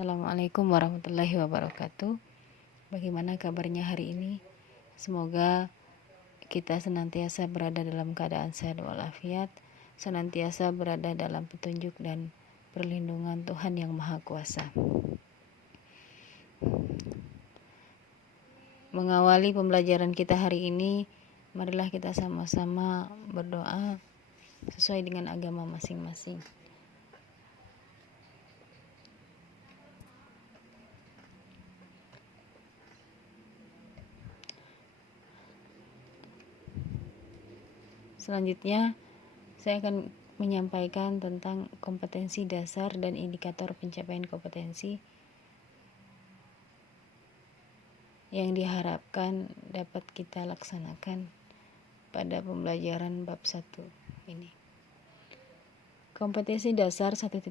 Assalamualaikum warahmatullahi wabarakatuh. Bagaimana kabarnya hari ini? Semoga kita senantiasa berada dalam keadaan sehat walafiat, senantiasa berada dalam petunjuk dan perlindungan Tuhan yang Maha Kuasa. Mengawali pembelajaran kita hari ini, marilah kita sama-sama berdoa sesuai dengan agama masing-masing. Selanjutnya, saya akan menyampaikan tentang kompetensi dasar dan indikator pencapaian kompetensi yang diharapkan dapat kita laksanakan pada pembelajaran bab 1 ini. Kompetensi dasar 1.1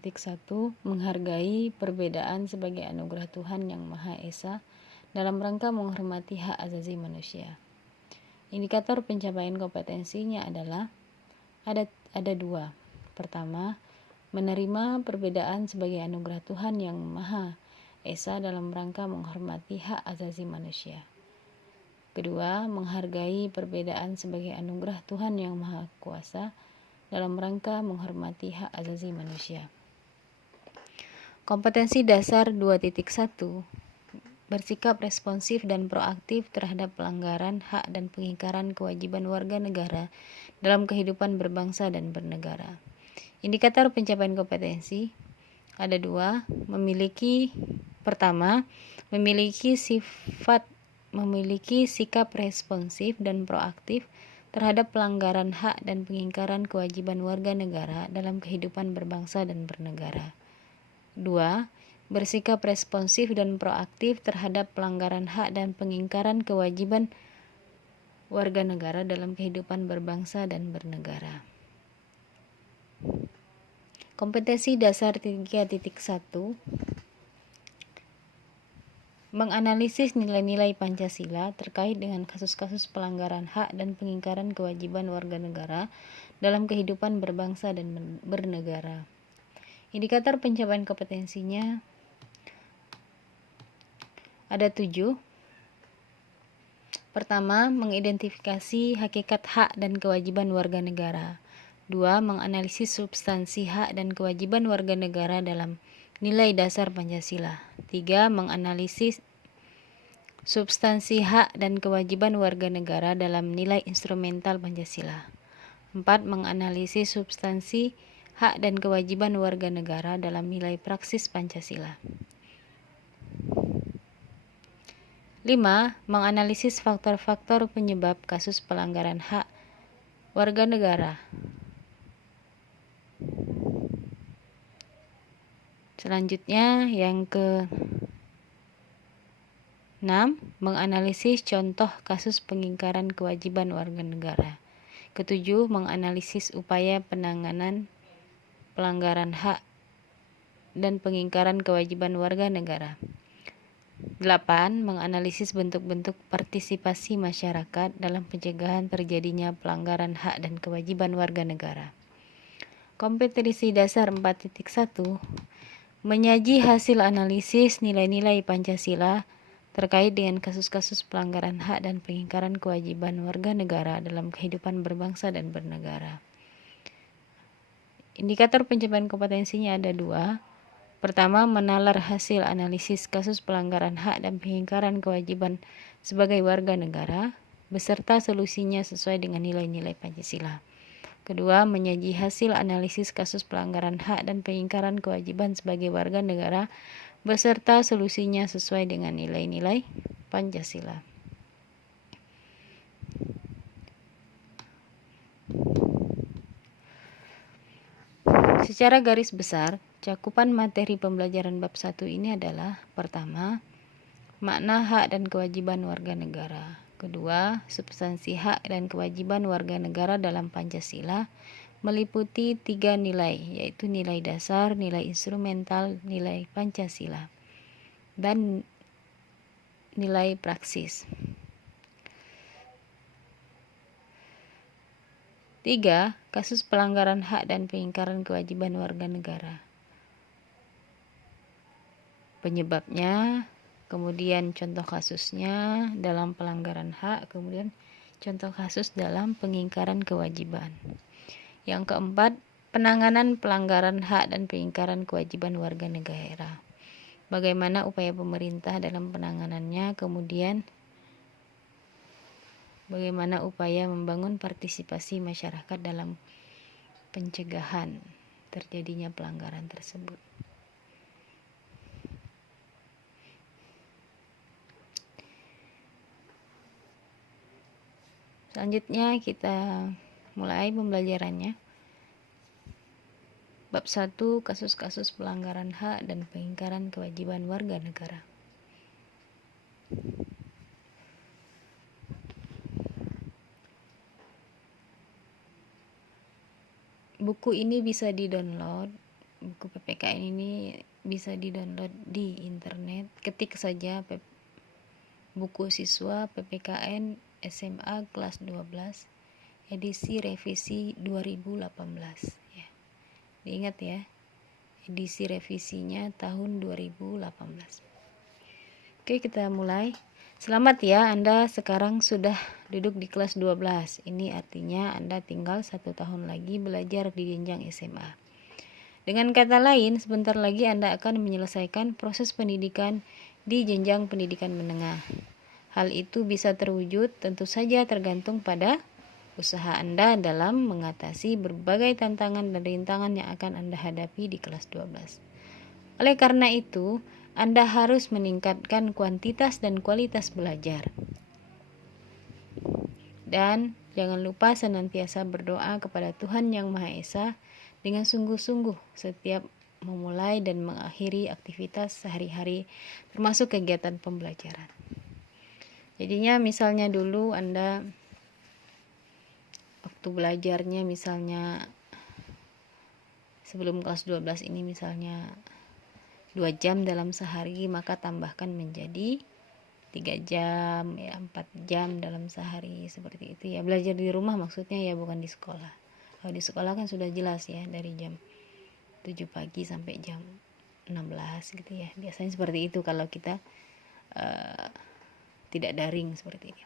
menghargai perbedaan sebagai anugerah Tuhan yang Maha Esa dalam rangka menghormati hak asasi manusia. Indikator pencapaian kompetensinya adalah ada dua. Pertama, menerima perbedaan sebagai anugerah Tuhan yang Maha Esa dalam rangka menghormati hak asasi manusia. Kedua, menghargai perbedaan sebagai anugerah Tuhan yang Maha Kuasa dalam rangka menghormati hak asasi manusia. Kompetensi dasar 2.1 bersikap responsif dan proaktif terhadap pelanggaran hak dan pengingkaran kewajiban warga negara dalam kehidupan berbangsa dan bernegara. Indikator pencapaian kompetensi ada dua. Pertama, memiliki sikap responsif dan proaktif terhadap pelanggaran hak dan pengingkaran kewajiban warga negara dalam kehidupan berbangsa dan bernegara. 2. Bersikap responsif dan proaktif terhadap pelanggaran hak dan pengingkaran kewajiban warga negara dalam kehidupan berbangsa dan bernegara. Kompetensi dasar 3.1 menganalisis nilai-nilai Pancasila terkait dengan kasus-kasus pelanggaran hak dan pengingkaran kewajiban warga negara dalam kehidupan berbangsa dan bernegara. Indikator pencapaian kompetensinya ada 7. Pertama, mengidentifikasi hakikat hak dan kewajiban warga negara. 2. Menganalisis substansi hak dan kewajiban warga negara dalam nilai dasar Pancasila. 3. Menganalisis substansi hak dan kewajiban warga negara dalam nilai instrumental Pancasila. 4. Menganalisis substansi hak dan kewajiban warga negara dalam nilai praksis Pancasila. 5. Menganalisis faktor-faktor penyebab kasus pelanggaran hak warga negara. Selanjutnya yang ke-6, menganalisis contoh kasus pengingkaran kewajiban warga negara. Ke-7, menganalisis upaya penanganan pelanggaran hak dan pengingkaran kewajiban warga negara. 8. Menganalisis bentuk-bentuk partisipasi masyarakat dalam pencegahan terjadinya pelanggaran hak dan kewajiban warga negara. Kompetensi dasar 4.1 menyaji hasil analisis nilai-nilai Pancasila terkait dengan kasus-kasus pelanggaran hak dan pengingkaran kewajiban warga negara dalam kehidupan berbangsa dan bernegara. Indikator pencapaian kompetensinya ada 2. Pertama, menalar hasil analisis kasus pelanggaran hak dan pengingkaran kewajiban sebagai warga negara, beserta solusinya sesuai dengan nilai-nilai Pancasila. Kedua, menyaji hasil analisis kasus pelanggaran hak dan pengingkaran kewajiban sebagai warga negara, beserta solusinya sesuai dengan nilai-nilai Pancasila. Secara garis besar, cakupan materi pembelajaran bab 1 ini adalah: pertama, makna hak dan kewajiban warga negara. Kedua, substansi hak dan kewajiban warga negara dalam Pancasila meliputi 3 nilai, yaitu nilai dasar, nilai instrumental, nilai Pancasila, dan nilai praksis. 3. Kasus pelanggaran hak dan pengingkaran kewajiban warga negara. penyebabnya, kemudian contoh kasusnya dalam pelanggaran hak, kemudian contoh kasus dalam pengingkaran kewajiban. Yang keempat, penanganan pelanggaran hak dan pengingkaran kewajiban warga negara. Bagaimana upaya pemerintah dalam penanganannya, kemudian bagaimana upaya membangun partisipasi masyarakat dalam pencegahan terjadinya pelanggaran tersebut. Selanjutnya kita mulai pembelajarannya. Bab 1, kasus-kasus pelanggaran hak dan pengingkaran kewajiban warga negara. Buku ini bisa di-download, buku PPKN ini bisa di-download di internet. Ketik saja buku siswa PPKN SMA kelas 12 edisi revisi 2018 ya. Diingat ya, edisi revisinya tahun 2018. Oke, kita mulai. Selamat ya, Anda sekarang sudah duduk di kelas 12. Ini artinya Anda tinggal 1 tahun lagi belajar di jenjang SMA. Dengan kata lain, sebentar lagi Anda akan menyelesaikan proses pendidikan di jenjang pendidikan menengah. Hal itu bisa terwujud tentu saja tergantung pada usaha Anda dalam mengatasi berbagai tantangan dan rintangan yang akan Anda hadapi di kelas 12. Oleh karena itu, Anda harus meningkatkan kuantitas dan kualitas belajar. Dan jangan lupa senantiasa berdoa kepada Tuhan Yang Maha Esa dengan sungguh-sungguh setiap memulai dan mengakhiri aktivitas sehari-hari, termasuk kegiatan pembelajaran. Jadinya misalnya dulu Anda waktu belajarnya misalnya sebelum kelas 12 ini misalnya 2 jam dalam sehari, maka tambahkan menjadi 3 jam ya, 4 jam dalam sehari, seperti itu ya. Belajar di rumah maksudnya ya, bukan di sekolah. Kalau di sekolah kan sudah jelas ya, dari jam 7 pagi sampai jam 16 gitu ya. Biasanya seperti itu kalau kita tidak daring seperti ini.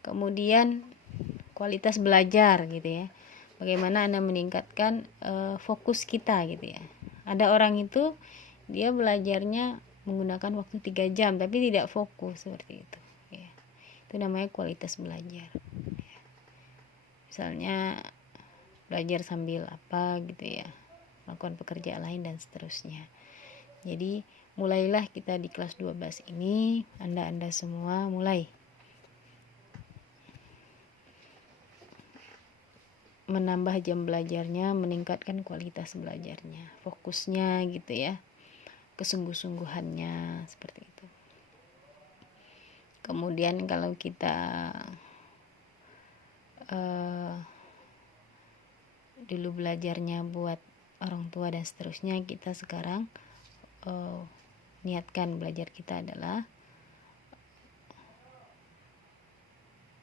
Kemudian kualitas belajar gitu ya. Bagaimana Anda meningkatkan fokus kita gitu ya. Ada orang itu dia belajarnya menggunakan waktu 3 jam tapi tidak fokus seperti itu ya. Itu namanya kualitas belajar ya. Misalnya belajar sambil apa gitu ya, melakukan pekerjaan lain dan seterusnya. Jadi mulailah kita di kelas 12 ini, Anda semua mulai menambah jam belajarnya, meningkatkan kualitas belajarnya, fokusnya gitu ya, kesungguh-sungguhannya seperti itu. Kemudian kalau kita dulu belajarnya buat orang tua dan seterusnya, kita sekarang niatkan belajar kita adalah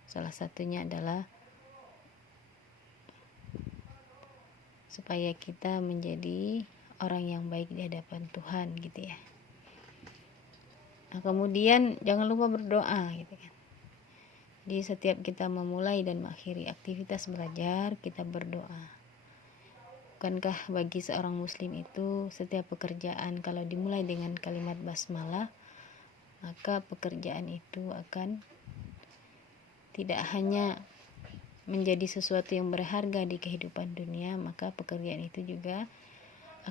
salah satunya adalah supaya kita menjadi orang yang baik di hadapan Tuhan gitu ya. Nah, kemudian jangan lupa berdoa gitu kan. Jadi setiap kita memulai dan mengakhiri aktivitas belajar, kita berdoa. Bukankah bagi seorang muslim itu setiap pekerjaan kalau dimulai dengan kalimat basmalah, maka pekerjaan itu akan tidak hanya menjadi sesuatu yang berharga di kehidupan dunia, maka pekerjaan itu juga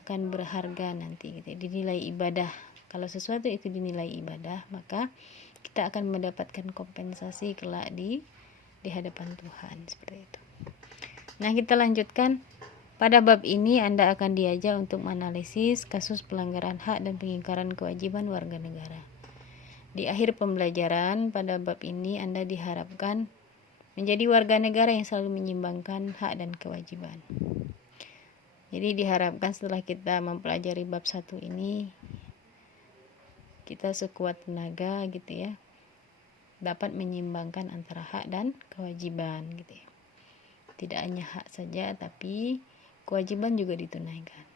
akan berharga nanti gitu, dinilai ibadah. Kalau sesuatu itu dinilai ibadah, maka kita akan mendapatkan kompensasi kelak di hadapan Tuhan, seperti itu. Nah, kita lanjutkan. Pada bab ini Anda akan diajak untuk menganalisis kasus pelanggaran hak dan pengingkaran kewajiban warga negara. Di akhir pembelajaran pada bab ini Anda diharapkan menjadi warga negara yang selalu menyimbangkan hak dan kewajiban. Jadi diharapkan setelah kita mempelajari bab 1 ini, kita sekuat tenaga gitu ya, dapat menyimbangkan antara hak dan kewajiban gitu ya. Tidak hanya hak saja, tapi kewajiban juga ditunaikan.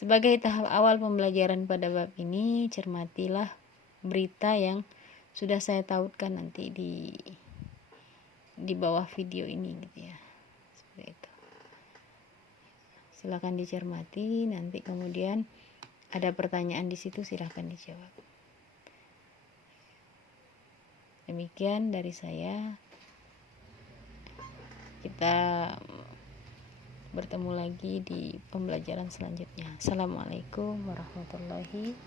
Sebagai tahap awal pembelajaran pada bab ini, cermatilah berita yang sudah saya tautkan nanti di bawah video ini gitu ya. Seperti itu. Silakan dicermati, nanti kemudian ada pertanyaan di situ, silahkan dijawab. Demikian dari saya. Kita bertemu lagi di pembelajaran selanjutnya. Assalamualaikum warahmatullahi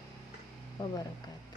wabarakatuh.